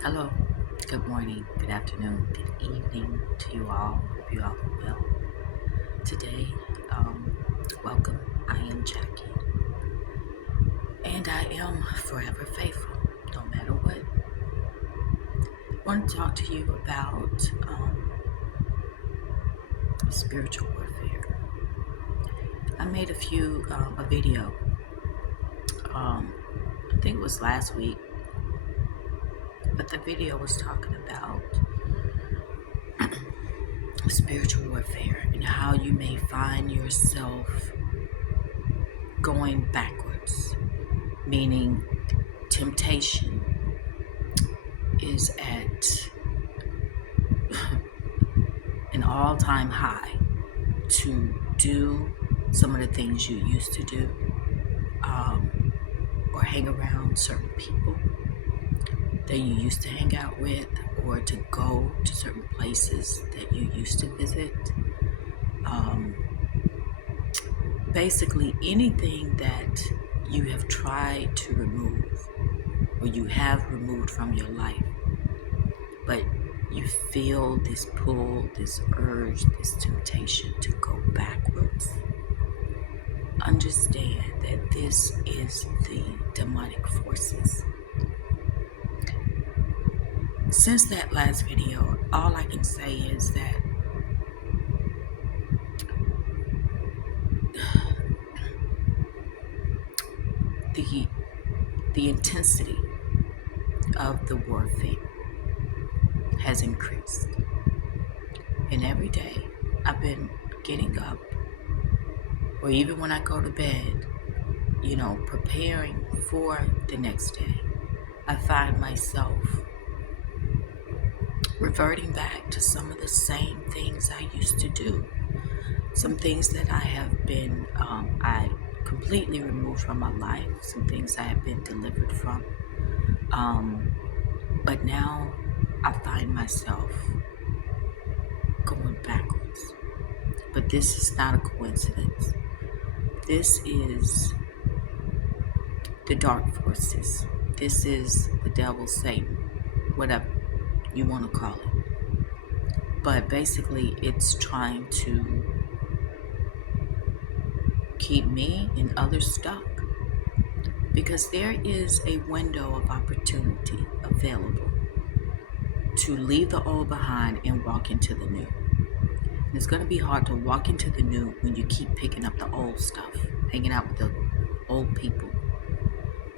Hello, good morning, good afternoon, good evening to you all. Hope you all are well. Today, welcome. I am Jackie, and I am forever faithful, no matter what. I want to talk to you about spiritual warfare. I made a video, I think it was last week, but the video was talking about spiritual warfare and how you may find yourself going backwards, meaning temptation is at an all-time high to do some of the things you used to do, or hang around certain people that you used to hang out with, or to go to certain places that you used to visit. Um, Basically, anything that you have tried to remove or you have removed from your life, but you feel this pull, this urge, this temptation to go backwards. Understand that this is the demonic forces. Since that last video, all I can say is that the intensity of the warfare has increased. And every day I've been getting up, or even when I go to bed, preparing for the next day, I find myself reverting back to some of the same things I used to do. Some things that I completely removed from my life, some things I have been delivered from. But now I find myself going backwards. But this is not a coincidence. This is the dark forces. This is the devil, Satan, whatever you want to call it. But basically, it's trying to keep me and others stuck, because there is a window of opportunity available to leave the old behind and walk into the new. And it's going to be hard to walk into the new when you keep picking up the old stuff, hanging out with the old people,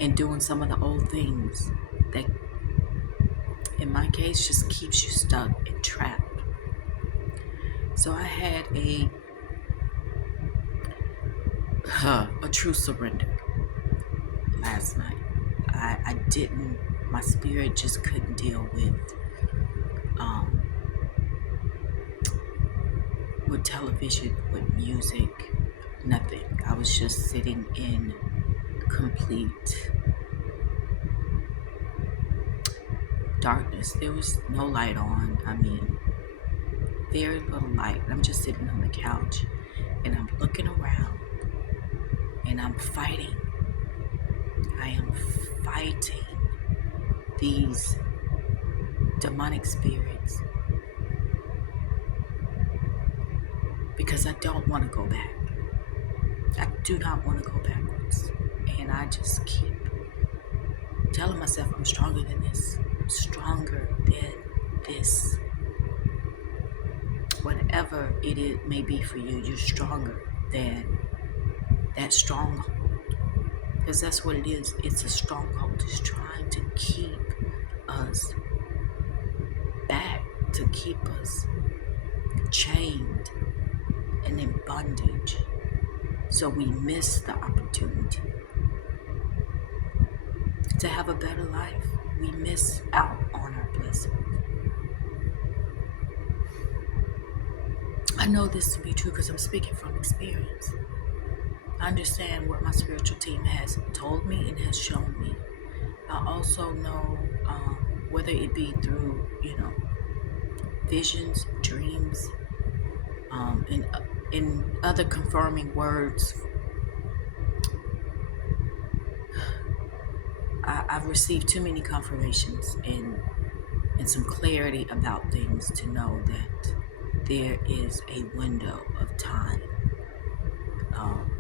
and doing some of the old things that, in my case, just keeps you stuck and trapped. So I had a true surrender last night. I didn't, my spirit just couldn't deal with television, with music, nothing. I was just sitting in complete darkness. There was no light on. I mean, very little light. I'm just sitting on the couch and I'm looking around and I'm fighting. I am fighting these demonic spirits because I don't want to go back. I do not want to go backwards. And I just keep telling myself I'm stronger than this. I'm stronger than this. Whatever may be for you, you're stronger than that stronghold. Because that's what it is. It's a stronghold. It's trying to keep us back, to keep us chained and in bondage. So we miss the opportunity to have a better life. We miss out on our blessings. I know this to be true because I'm speaking from experience. I understand what my spiritual team has told me and has shown me. I also know, whether it be through, visions, dreams, and in other confirming words, I've received too many confirmations, and and some clarity about things to know that there is a window of time um,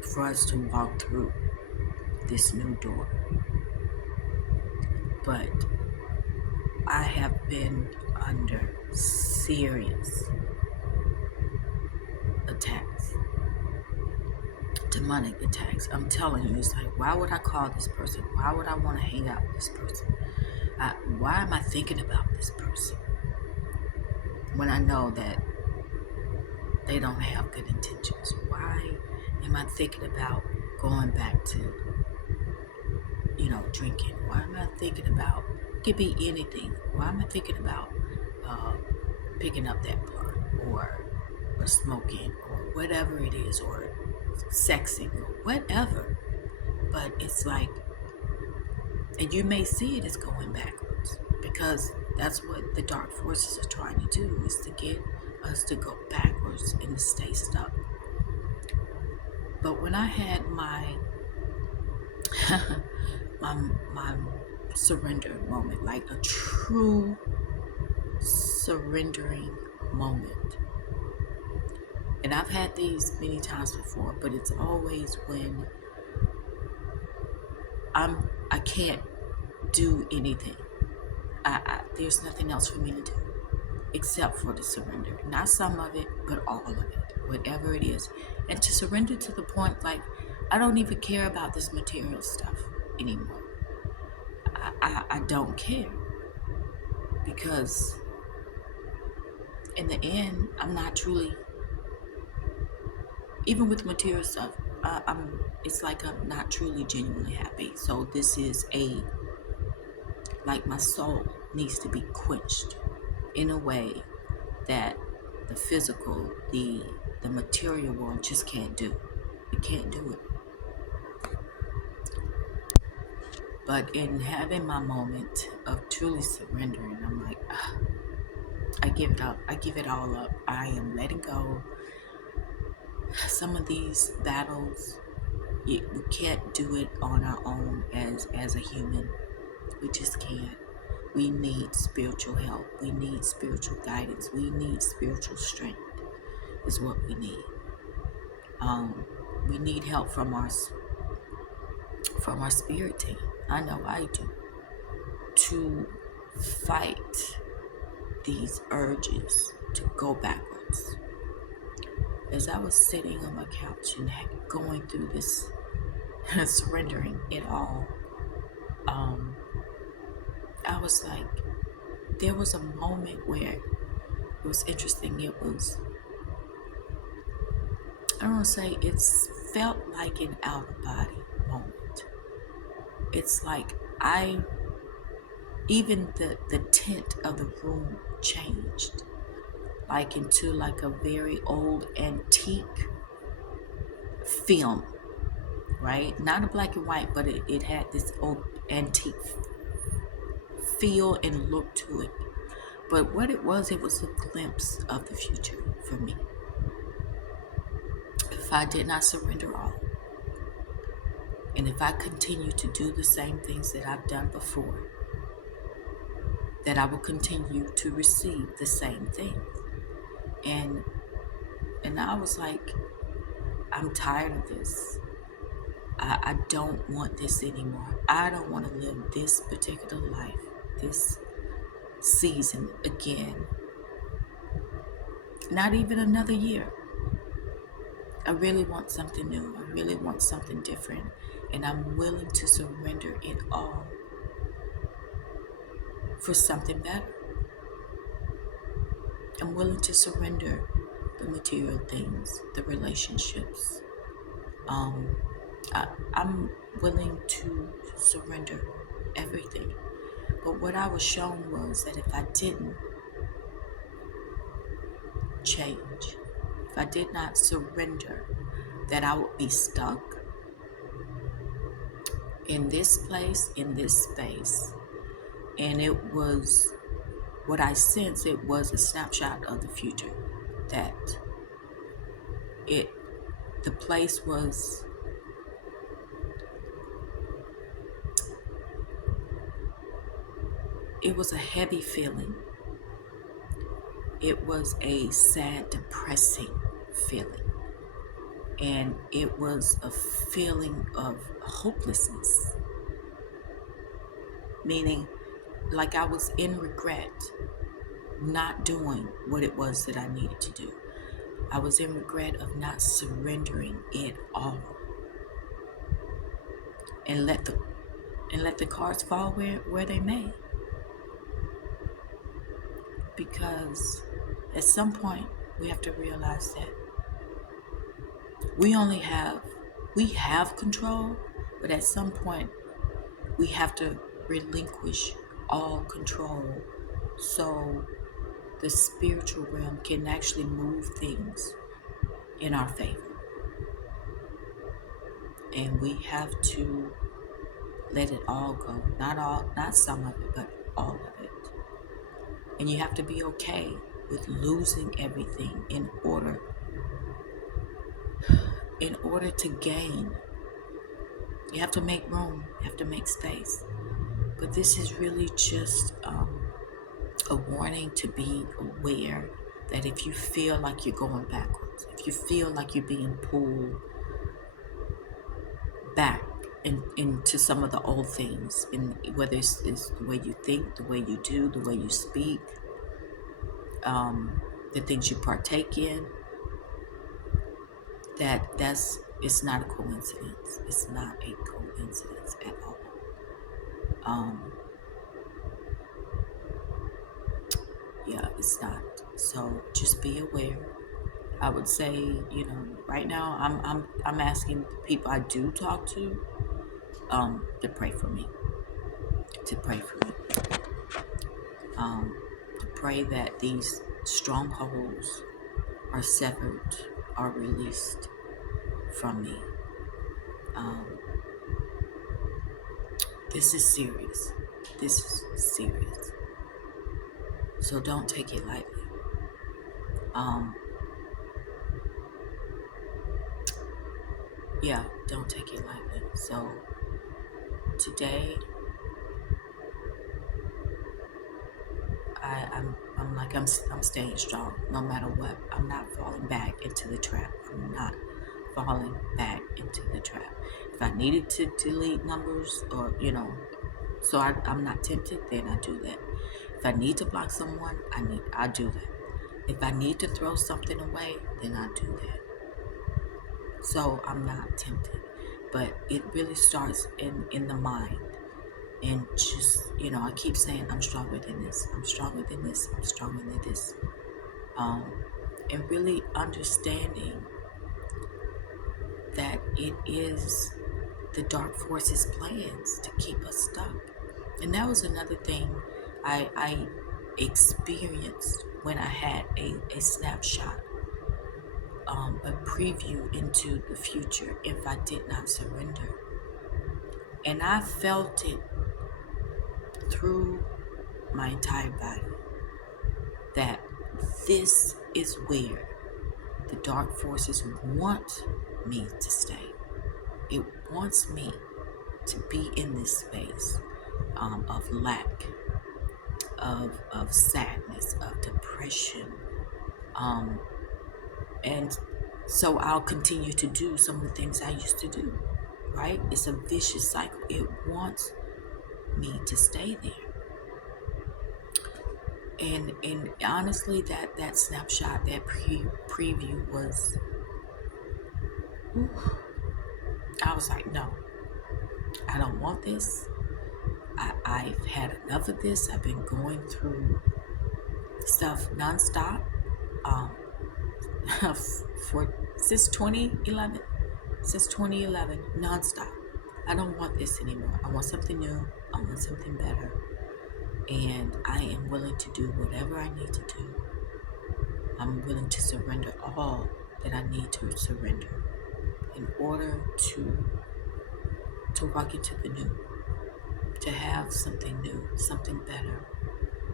for us to walk through this new door. But I have been under serious attacks, demonic attacks. I'm telling you, it's like, why would I call this person? Why would I want to hang out with this person? Why am I thinking about this person when I know that they don't have good intentions? Why am I thinking about going back to, drinking? Why am I thinking about, it could be anything. Why am I thinking about uh, picking up that blunt or smoking or whatever it is, or sexing or whatever? But it's like, and you may see it as going backwards, because that's what the dark forces are trying to do, is to get us to go backwards and to stay stuck. But when I had my my surrender moment, like a true surrendering moment, and I've had these many times before, but it's always when I can't do anything. There's nothing else for me to do except for to surrender. Not some of it, but all of it, whatever it is. And to surrender to the point, like, I don't even care about this material stuff anymore. I don't care, because in the end, I'm not truly, even with material stuff, it's like I'm not truly genuinely happy. So this is like my soul needs to be quenched in a way that the physical, the material world just can't do. It can't do it. But in having my moment of truly surrendering, I'm like, I give it up. I give it all up. I am letting go. Some of these battles, we can't do it on our own as a human. We just can't. We need spiritual help. We need spiritual guidance. We need spiritual strength, is what we need. We need help from our spirit team. I know I do. To fight these urges to go backwards. As I was sitting on my couch and going through this, surrendering it all, I was like, there was a moment where it was interesting. It was, I don't want to say, it's felt like an out of body moment. It's like even the tint of the room changed, like into like a very old antique film, right? Not a black and white, but it had this old antique feel and look to it. But what it was a glimpse of the future for me. If I did not surrender all, and if I continue to do the same things that I've done before, that I will continue to receive the same thing. And I was like, I'm tired of this. I don't want this anymore. I don't want to live this particular life, this season again. Not even another year. I really want something new. I really want something different. And I'm willing to surrender it all for something better. I'm willing to surrender the material things, the relationships. I'm willing to surrender everything. But what I was shown was that if I didn't change, if I did not surrender, that I would be stuck in this place, in this space. And it was, what I sensed, it was a snapshot of the future. That the place was, it was a heavy feeling. It was a sad, depressing feeling. And it was a feeling of hopelessness, meaning like I was in regret not doing what it was that I needed to do. I was in regret of not surrendering it all and let the cards fall where they may. Because at some point we have to realize that we have control, but at some point we have to relinquish all control so the spiritual realm can actually move things in our favor. And we have to let it all go. Not some of it, but all of it. And you have to be okay with losing everything in order to gain. You have to make room, you have to make space. But this is really just a warning to be aware that if you feel like you're going backwards, if you feel like you're being pulled back into some of the old things, whether it's the way you think, the way you do, the way you speak, the things you partake in, it's not a coincidence. It's not a coincidence at all. Yeah, it's not. So just be aware. I would say, right now I'm asking the people I do talk to pray for me, to pray for me, to pray that these strongholds are severed, are released from me. This is serious. This is serious. So don't take it lightly. Don't take it lightly. So today, I'm staying strong no matter what. I'm not falling back into the trap. I'm not falling back into the trap. If I needed to delete numbers or, so I'm not tempted, then I do that. If I need to block someone, I do that. If I need to throw something away, then I do that. So I'm not tempted. But it really starts in the mind. And just, I keep saying, I'm stronger than this. I'm stronger than this. I'm stronger than this. And really understanding that it is the dark forces' plans to keep us stuck. And that was another thing I experienced when I had a snapshot, a preview into the future if I did not surrender. And I felt it through my entire body that this is where the dark forces want me to stay. It wants me to be in this space of lack, of sadness, of depression. And so I'll continue to do some of the things I used to do, right? It's a vicious cycle. It wants me to stay there. And honestly, that snapshot, that preview was, I was like, no, I don't want this. I've had enough of this. I've been going through stuff nonstop since 2011. Since 2011, nonstop. I don't want this anymore. I want something new. I want something better. And I am willing to do whatever I need to do. I'm willing to surrender all that I need to surrender in order to walk into the new, to have something new, something better,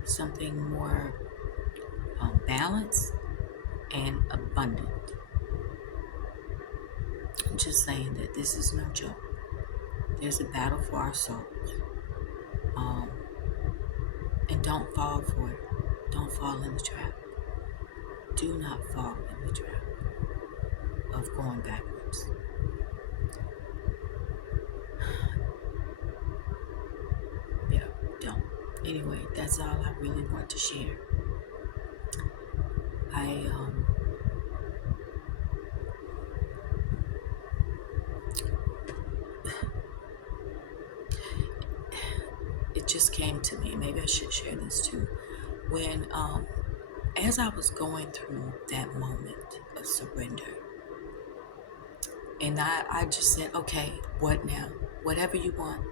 something more balanced and abundant. I'm just saying that this is no joke. There's a battle for our souls. don't fall for it. Don't fall in the trap. Do not fall in the trap of going backwards. Yeah, don't. Anyway, that's all I really want to share. I it just came to me. Maybe I should share this too. When as I was going through that moment of surrender, and I just said, okay, what now? Whatever you want.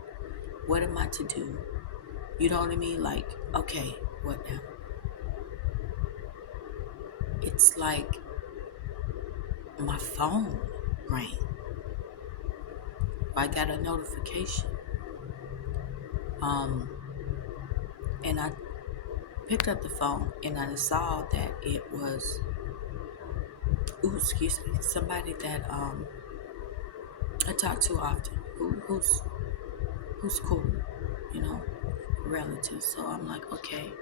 What am I to do? You know what I mean? Like, okay, what now? It's like my phone rang. I got a notification. Um, and I picked up the phone and I saw that it was, somebody that I talk to often, who's cool, you know, relatives. So I'm like, okay.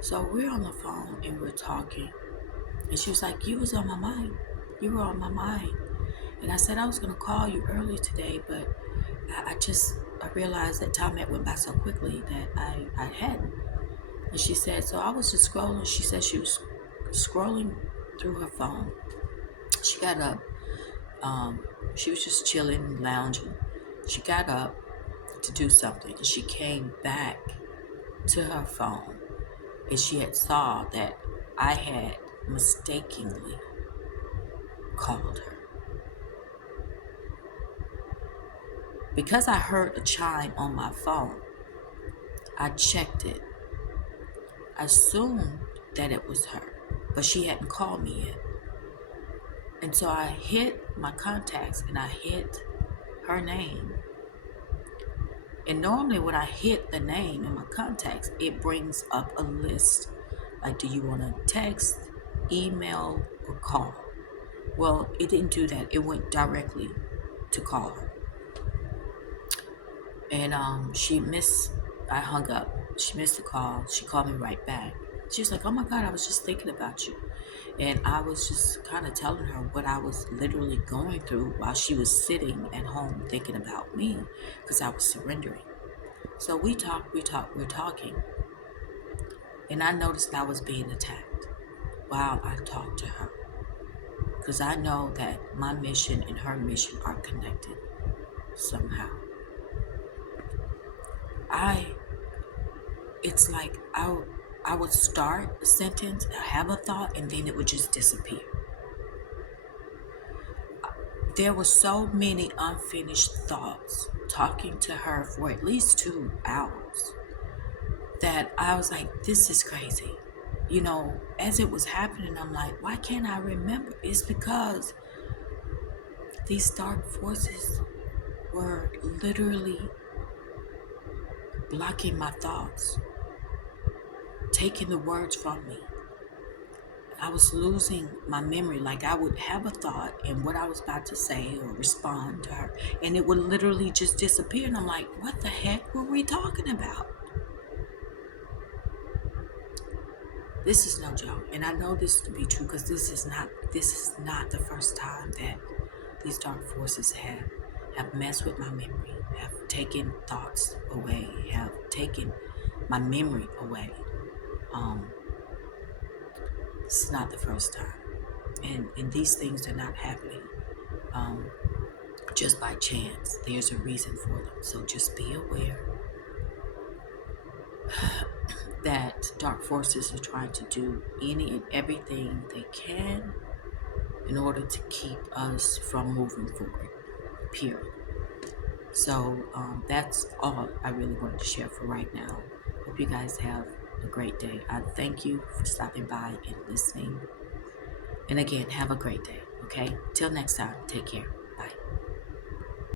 So we're on the phone and we're talking, and she was like, "You was on my mind. You were on my mind." And I said I was gonna call you early today, but I realized that time had went by so quickly that I hadn't. And she said, so I was just scrolling. She said she was scrolling through her phone. She got up. She was just chilling, lounging. She got up to do something, and she came back to her phone, and she had saw that I had mistakenly called her. Because I heard a chime on my phone, I checked it. I assumed that it was her, but she hadn't called me yet. And so I hit my contacts and I hit her name. And normally when I hit the name in my contacts, it brings up a list. Like, do you want to text, email, or call? Well, it didn't do that. It went directly to call her. And I hung up. She missed the call. She called me right back. She was like, oh my God, I was just thinking about you. And I was just kind of telling her what I was literally going through while she was sitting at home thinking about me because I was surrendering. So we're talking. And I noticed I was being attacked while I talked to her. Because I know that my mission and her mission are connected somehow. It's like I would start a sentence, have a thought, and then it would just disappear. There were so many unfinished thoughts talking to her for at least 2 hours that I was like, this is crazy. You know, as it was happening, I'm like, why can't I remember? It's because these dark forces were literally blocking my thoughts, taking the words from me. I was losing my memory. Like, I would have a thought and what I was about to say or respond to her, and it would literally just disappear. And I'm like, what the heck were we talking about? This is no joke. And I know this to be true because this is not the first time that these dark forces have messed with my memory, have taken thoughts away, have taken my memory away. This is not the first time. And these things are not happening just by chance. There's a reason for them. So just be aware that dark forces are trying to do any and everything they can in order to keep us from moving forward, period. So that's all I really wanted to share for right now. Hope you guys have a great day. I thank you for stopping by and listening. And again, have a great day, okay? Till next time, take care. Bye.